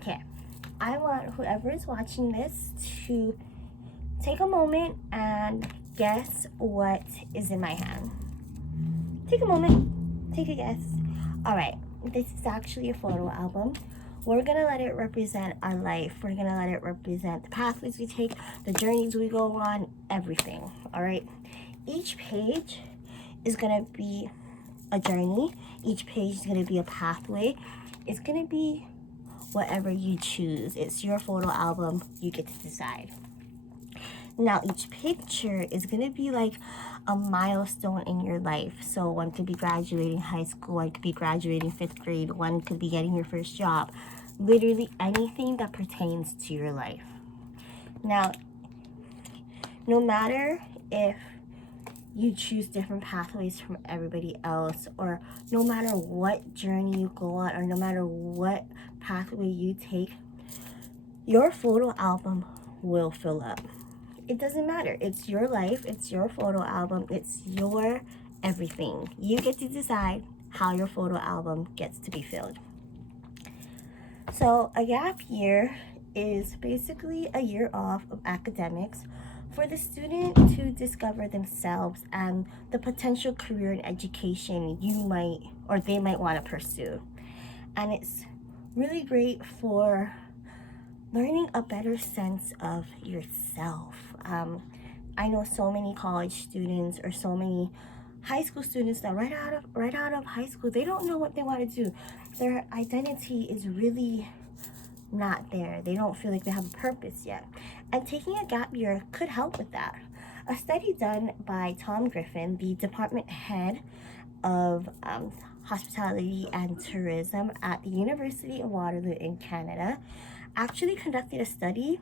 Okay, I want whoever is watching this to take a moment and guess what is in my hand. Take a moment, take a guess. All right, this is actually a photo album. We're gonna let it represent our life. We're gonna let it represent the pathways we take, the journeys we go on, everything. All right, each page is gonna be a journey. Each page is gonna be a pathway. It's gonna be whatever you choose. It's your photo album. You get to decide. Now, each picture is going to be like a milestone in your life. So one could be graduating high school, one could be graduating 5th grade, one could be getting your first job. Literally anything that pertains to your life. Now, no matter if you choose different pathways from everybody else, or no matter what journey you go on, or no matter what pathway you take, your photo album will fill up. It doesn't matter. It's your life. It's your photo album. It's your everything. You get to decide how your photo album gets to be filled. So a gap year is basically a year off of academics for the student to discover themselves and the potential career and education you might or they might want to pursue. And it's really great for learning a better sense of yourself. I know so many college students or so many high school students that right out of high school, they don't know what they want to do. Their identity is really not there. They don't feel like they have a purpose yet. And taking a gap year could help with that. A study done by Tom Griffin, the department head of hospitality and tourism at the University of Waterloo in Canada, actually conducted a study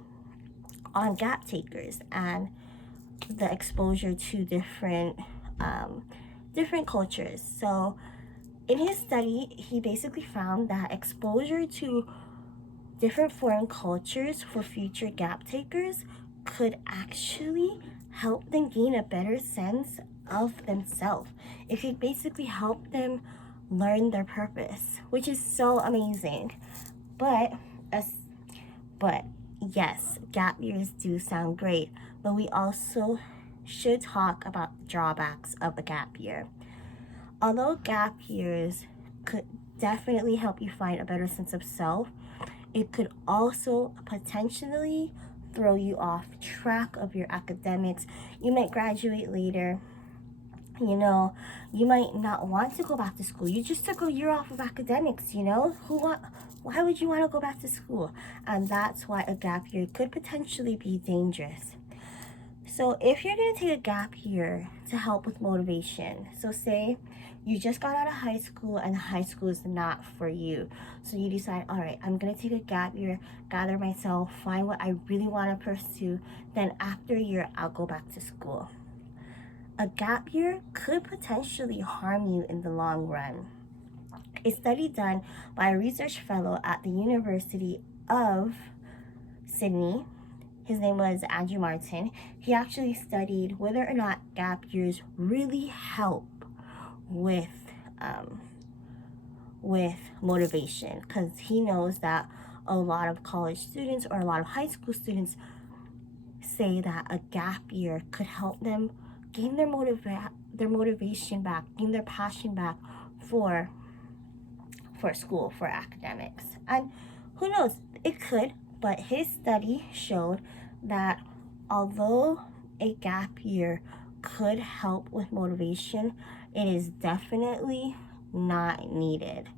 on gap takers and the exposure to different cultures. So in his study, he basically found that exposure to different foreign cultures for future gap takers could actually help them gain a better sense of themselves. It could basically help them learn their purpose, which is so amazing. But yes, gap years do sound great, but we also should talk about the drawbacks of a gap year. Although gap years could definitely help you find a better sense of self, it could also potentially throw you off track of your academics. You might graduate later. You might not want to go back to school. You just took a year off of academics, why would you want to go back to school? And that's why a gap year could potentially be dangerous. So if you're going to take a gap year to help with motivation, so say you just got out of high school and high school is not for you. So you decide, all right, I'm going to take a gap year, gather myself, find what I really want to pursue. Then after a year, I'll go back to school. A gap year could potentially harm you in the long run. A study done by a research fellow at the University of Sydney, his name was Andrew Martin, he actually studied whether or not gap years really help with motivation, because he knows that a lot of college students or a lot of high school students say that a gap year could help them gain their motivation back, gain their passion back for school, for academics. And who knows, it could, but his study showed that although a gap year could help with motivation, it is definitely not needed.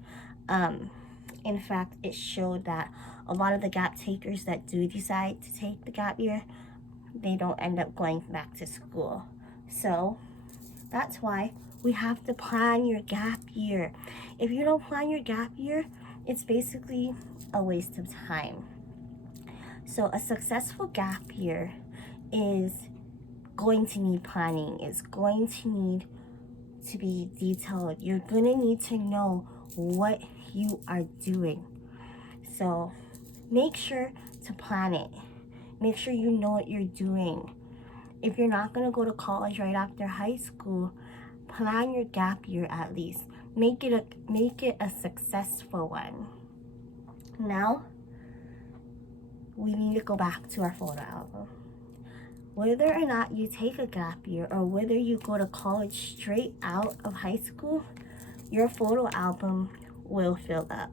In fact, it showed that a lot of the gap takers that do decide to take the gap year, they don't end up going back to school. So that's why we have to plan your gap year. If you don't plan your gap year, it's basically a waste of time. So a successful gap year is going to need planning. It's going to need to be detailed. You're going to need to know what you are doing. So make sure to plan it. Make sure you know what you're doing. If you're not going to go to college right after high school, plan your gap year at least. Make it a successful one. Now, we need to go back to our photo album. Whether or not you take a gap year or whether you go to college straight out of high school, your photo album will fill up.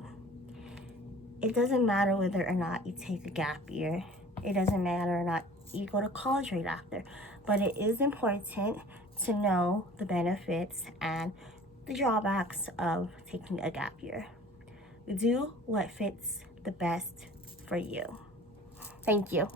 It doesn't matter whether or not you take a gap year. It doesn't matter or not you go to college right after. But it is important to know the benefits and the drawbacks of taking a gap year. Do what fits the best for you. Thank you.